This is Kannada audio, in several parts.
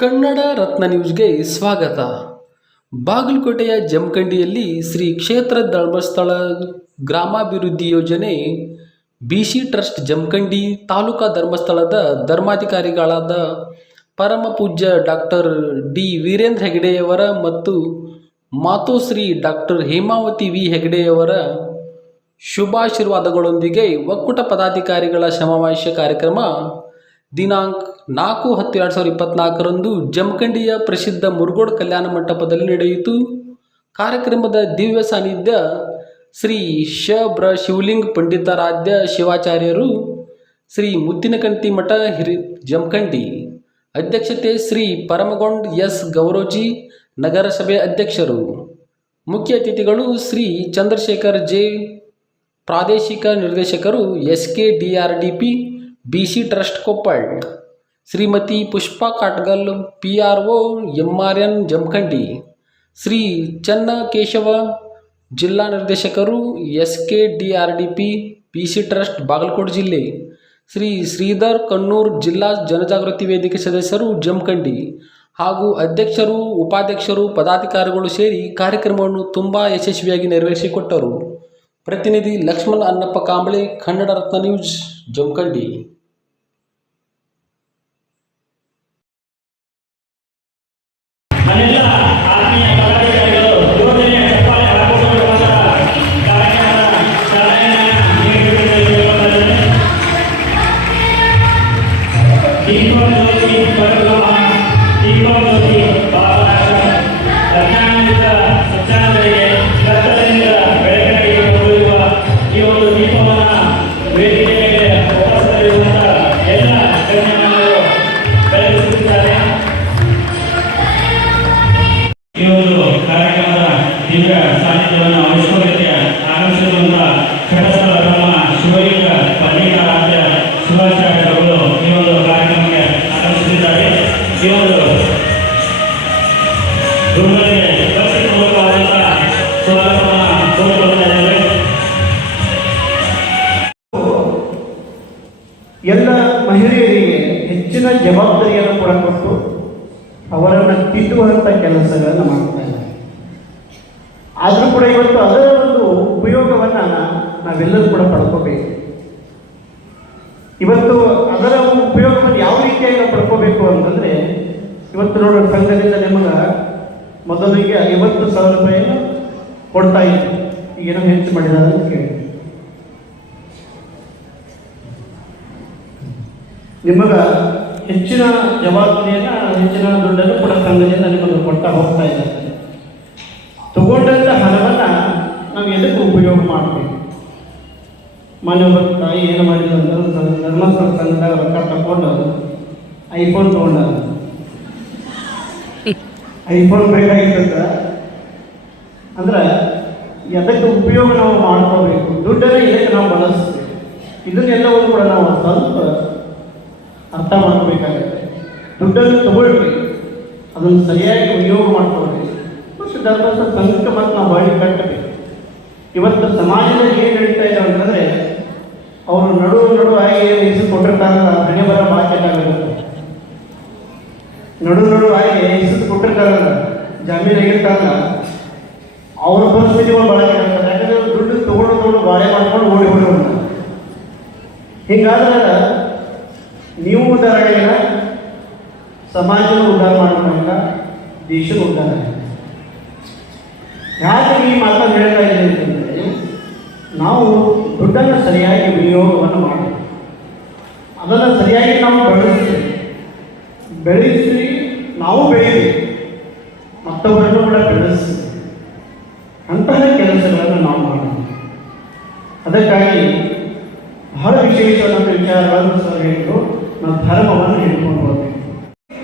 ಕನ್ನಡ ರತ್ನ ನ್ಯೂಸ್ಗೆ ಸ್ವಾಗತ. ಬಾಗಲಕೋಟೆಯ ಜಮಖಂಡಿಯಲ್ಲಿ ಶ್ರೀ ಕ್ಷೇತ್ರ ಧರ್ಮಸ್ಥಳ ಗ್ರಾಮಾಭಿವೃದ್ಧಿ ಯೋಜನೆ, B C trust Jamakhandi taluka ಧರ್ಮಸ್ಥಳದ ಧರ್ಮಾಧಿಕಾರಿಗಳಾದ ಪರಮ ಪೂಜ್ಯ ಡಾಕ್ಟರ್ ಡಿ ವೀರೇಂದ್ರ ಹೆಗಡೆಯವರ ಮತ್ತು ಮಾತೋಶ್ರೀ ಡಾಕ್ಟರ್ ಹೇಮಾವತಿ ವಿ ಹೆಗಡೆಯವರ ಶುಭಾಶೀರ್ವಾದಗಳೊಂದಿಗೆ ಒಕ್ಕೂಟ ಪದಾಧಿಕಾರಿಗಳ ಸಮಾವೇಶ ಕಾರ್ಯಕ್ರಮ ದಿನಾಂಕ ನಾಲ್ಕು ಹತ್ತು ಎರಡು ಸಾವಿರದ ಇಪ್ಪತ್ನಾಲ್ಕರಂದು ಜಮಖಂಡಿಯ ಪ್ರಸಿದ್ಧ ಮುರುಗೋಡ್ ಕಲ್ಯಾಣ ಮಂಟಪದಲ್ಲಿ ನಡೆಯಿತು. ಕಾರ್ಯಕ್ರಮದ ದಿವ್ಯ ಸಾನ್ನಿಧ್ಯ ಶ್ರೀ ಶ ಬ್ರ ಶಿವಲಿಂಗ ಪಂಡಿತಾರಾಧ್ಯ ಶಿವಾಚಾರ್ಯರು ಶ್ರೀ ಮುತ್ತಿನಕಂಟಿ ಮಠ ಹಿರಿ ಜಮಖಂಡಿ, ಅಧ್ಯಕ್ಷತೆ ಶ್ರೀ ಪರಮಗೊಂಡ್ ಎಸ್ ಗೌರೋಜಿ, ನಗರಸಭೆ ಅಧ್ಯಕ್ಷರು. ಮುಖ್ಯ ಅತಿಥಿಗಳು ಶ್ರೀ ಚಂದ್ರಶೇಖರ್ ಜೆ, ಪ್ರಾದೇಶಿಕ ನಿರ್ದೇಶಕರು S K D R D P B C trust Koppal Shrimati Pushpa Katgal P R O M R N Jamakhandi Shri Channa Keshava ಜಿಲ್ಲಾ ನಿರ್ದೇಶಕರು S K D R D P P C trust Bagalkote ಜಿಲ್ಲೆ ಶ್ರೀ ಶ್ರೀಧರ್ ಕಣ್ಣೂರ್ ಜಿಲ್ಲಾ ಜನಜಾಗೃತಿ ವೇದಿಕೆ ಸದಸ್ಯರು ಜಮಖಂಡಿ ಹಾಗೂ ಅಧ್ಯಕ್ಷರು, ಉಪಾಧ್ಯಕ್ಷರು, ಪದಾಧಿಕಾರಿಗಳು ಸೇರಿ ಕಾರ್ಯಕ್ರಮವನ್ನು ತುಂಬ ಯಶಸ್ವಿಯಾಗಿ ನೆರವೇರಿಸಿಕೊಟ್ಟರು. ಪ್ರತಿನಿಧಿ ಲಕ್ಷ್ಮಣ್ ಅನ್ನಪ್ಪ ಕಾಂಬಳೆ, ಕನ್ನಡ ರತ್ನ ನ್ಯೂಸ್ ಜಮಖಂಡಿ Yeah. ಎಲ್ಲ ಮಹಿಳೆಯರಿಗೆ ಹೆಚ್ಚಿನ ಜವಾಬ್ದಾರಿಯನ್ನು ಕೂಡ ಕೊಟ್ಟು ಅವರನ್ನು ತಿದ್ದುವಂಥ ಕೆಲಸಗಳನ್ನು ಮಾಡ್ತಾ ಆದರೂ ಕೂಡ ಇವತ್ತು ಅದರ ಒಂದು ಉಪಯೋಗವನ್ನು ನಾವೆಲ್ಲರೂ ಕೂಡ ಪಡ್ಕೋಬೇಕು. ಇವತ್ತು ಅದರ ಉಪಯೋಗವನ್ನು ಯಾವ ರೀತಿಯಾಗಿ ಪಡ್ಕೋಬೇಕು ಅಂತಂದರೆ, ಇವತ್ತು ನೋಡೋಣ ಸಂಘದಿಂದ ನಿಮಗೆ ಮೊದಲಿಗೆ ಐವತ್ತು ಸಾವಿರ ರೂಪಾಯಿಯನ್ನು ಕೊಡ್ತಾ ಇತ್ತು ಈಗೇನೋ ಹೆಚ್ಚು ಮಾಡಿದ್ದಾರೆ ಅಂತ ಕೇಳಿ. ನಿಮಗ ಹೆಚ್ಚಿನ ಜವಾಬ್ದಾರಿಯನ್ನ, ಹೆಚ್ಚಿನ ದುಡ್ಡನ್ನು ಕೂಡ ಸಂಘದಿಂದ ನಿಮಗೆ ಕೊಡ್ತಾ ಹೋಗ್ತಾ ಇದ್ದಾರೆ. ತಗೊಂಡಂತ ಹಣವನ್ನ ನಾವು ಎದಕ್ಕೆ ಉಪಯೋಗ ಮಾಡ್ತೀವಿ? ಮನೆ ಒಬ್ಬ ತಾಯಿ ಏನು ಮಾಡಿದ್ರು ಅಂದ್ರೆ ಧರ್ಮಸ್ಥಳ ಸಂಘದಾಗ ರೊಕ್ಕ ತಗೊಂಡು ಐಫೋನ್ ತಗೊಂಡ ಐಫೋನ್ ಅಂತ ಅಂದ್ರೆ ಎದಕ್ಕೆ ಉಪಯೋಗ ನಾವು ಮಾಡ್ಕೋಬೇಕು? ದುಡ್ಡನ್ನು ಇದಕ್ಕೆ ನಾವು ಬಳಸ್ತೀವಿ ಇದನ್ನೆಲ್ಲವನ್ನು ಕೂಡ ನಾವು ಸ್ವಲ್ಪ ಅರ್ಥ ಮಾಡ್ಕೋಬೇಕಾಗುತ್ತೆ. ದುಡ್ಡನ್ನು ತಗೊಳ್ರಿ. ಅದನ್ನು ಸರಿಯಾಗಿ ಉಪಯೋಗ ಮಾಡ್ಕೊಳ್ರಿ. ಮತ್ತು ಧರ್ಮದ ಸಂಘಕ್ಕೆ ಮತ್ತು ನಾವು ಬಾಳಿ ಕಟ್ಟಬೇಕು. ಇವತ್ತು ಸಮಾಜದಲ್ಲಿ ಏನು ಹೇಳ್ತಾ ಇದೆ? ಬಾಳೆ ಮಾಡ್ಕೊಂಡು ಓಡಿ ಓಡಿ ಹೋಗ್ತಾರೆ ಹಿಂಗಾದ್ರೆ ನೀವು ಉದಾಹರಣೆಯನ್ನ ಸಮಾಜದ ಉದ್ಧಾರ ಮಾಡಬೇಕ ದೇಶದ ಉದ್ಧಾರ. ಯಾಕೆ ಈ ಮಾತನ್ನು ಹೇಳ್ತಾ ಇದ್ದೀನಿ ಅಂತಂದರೆ, ನಾವು ದುಡ್ಡನ್ನು ಸರಿಯಾಗಿ ವಿನಿಯೋಗವನ್ನು ಮಾಡಿ ಅದನ್ನು ಸರಿಯಾಗಿ ನಾವು ಬೆಳೆಸ್ತೀವಿ ಬೆಳೆಸಿ ನಾವು ಬೆಳೀಬೇಕು ಮತ್ತೊಬ್ಬರನ್ನು ಕೂಡ ಬೆಳೆಸ್ತೀವಿ ಅಂತಹ ಕೆಲಸಗಳನ್ನು ನಾವು ಮಾಡಬೇಕು. ಅದಕ್ಕಾಗಿ ಬಹಳ ವಿಶೇಷವಾದಂಥ ವಿಚಾರಗಳನ್ನು ಸರ್ ನಾವು ಧರ್ಮವನ್ನು ಹಿಡ್ಕೊಂಡು ಹೋಗ್ತೀವಿ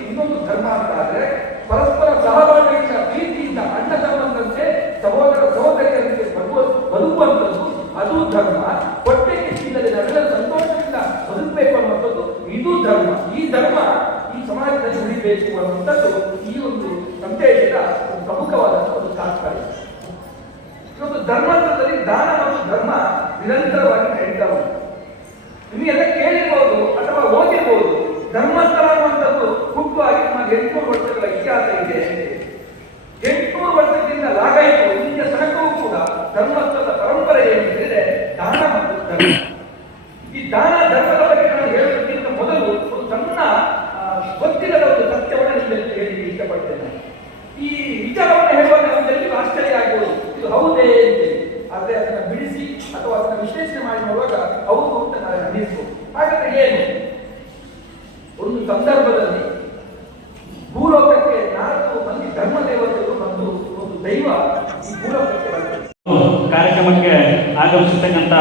ಇನ್ನೊಂದು ಧರ್ಮ ಅಂತ ಆದ್ರೆ ಪರಸ್ಪರ ಸಹಬಾಳ್ವೆಯಿಂದ ಪ್ರೀತಿಯಿಂದ ಅಣ್ಣ ತಮ್ಮಂತೆ ಸಹೋದರ ಸಹೋದರಿಯರಂತೆ ಬದುಕು, ಬದುಕುವಂಥದ್ದು ಅದು ಧರ್ಮ. ಹೊಟ್ಟೆಗೆ ಇಲ್ಲದೆ ನಾವೆಲ್ಲ ಸಂತೋಷದಿಂದ ಬದುಕಬೇಕು ಅನ್ನುವಂಥದ್ದು ಇದು ಧರ್ಮ. ಈ ಧರ್ಮ ಈ ಸಮಾಜದಲ್ಲಿ ಉಳಿಬೇಕು ಅನ್ನುವಂಥದ್ದು ಈ ಒಂದು ಸಂದೇಶದ ಪ್ರಮುಖವಾದ ಪ್ರಮುಖವಾದಂತಹ ಒಂದು ತಾತ್ಪರ್ಯ. ಇವತ್ತು ಧರ್ಮಾಂತರದಲ್ಲಿ ದಾನ ಮತ್ತು ಧರ್ಮ. ನಿರಂತರವಾಗಿ ನಡೀತಾ ಉಂಟು. ನಿಮಗೆಲ್ಲ ಕೇಳಿರ್ಬೋದು ಅಥವಾ ಓದಿರ್ಬೋದು. ಧರ್ಮಸ್ಥಳ ಅನ್ನುವಂಥದ್ದು ಹುಟ್ಟುವಾಗಿ ನಮಗೆ ಎಂಟುನೂರು ವರ್ಷಗಳ ಇತಿಹಾಸ ಇದೆ ಎಂಟುನೂರು ವರ್ಷದಿಂದ ಲಾಗಾಯಿತು ಇಂದಿನ ತನಕವೂ ಕೂಡ ಧರ್ಮಸ್ಥಳದ ಪರಂಪರೆ ಏನು ಹೇಳಿದ್ರೆ ದಾನ ಮತ್ತು ಧರ್ಮ. ಈ ದಾನ ಧರ್ಮದ ಬಗ್ಗೆ ನಾನು ಹೇಳೋದಕ್ಕಿಂತ ಮೊದಲು ಒಂದು ಸಣ್ಣ ಗೊತ್ತಿಲ್ಲದ ಒಂದು ಸತ್ಯವನ್ನು ನಿಮ್ಮಲ್ಲಿ ಹೇಳಿ ಇಷ್ಟಪಡ್ತೇನೆ. ಈ ವಿಚಾರವನ್ನು ಹೇಳುವಾಗ ನಮ್ಮಲ್ಲಿ ಆಶ್ಚರ್ಯ ಆಗ್ಬೋದು. ಇದು ಹೌದೇ ಅಂತೇಳಿ ಆದರೆ ಅದನ್ನು ಬಿಡಿಸಿ ಅಥವಾ ಅದನ್ನು ನೋಡುವಾಗ ಹೌದು ಅಂತ ನಾನು ಅನ್ನಿಸ್ಬೋದು. ಹಾಗಾದ್ರೆ ಏನು? ಒಂದು ಸಂದರ್ಭದಲ್ಲಿ ಭೂಲೋಕಕ್ಕೆ ನಾಲ್ಕು ಮಂದಿ ಧರ್ಮ ದೇವತೆಗಳು ಬಂದು ಒಂದು ದೈವ ಈ ಭೂಲೋಕಕ್ಕೆ ಬಂದರು ಕಾರ್ಯಕ್ರಮಕ್ಕೆ ಆಗಮಿಸಿರ್ತಕ್ಕಂಥ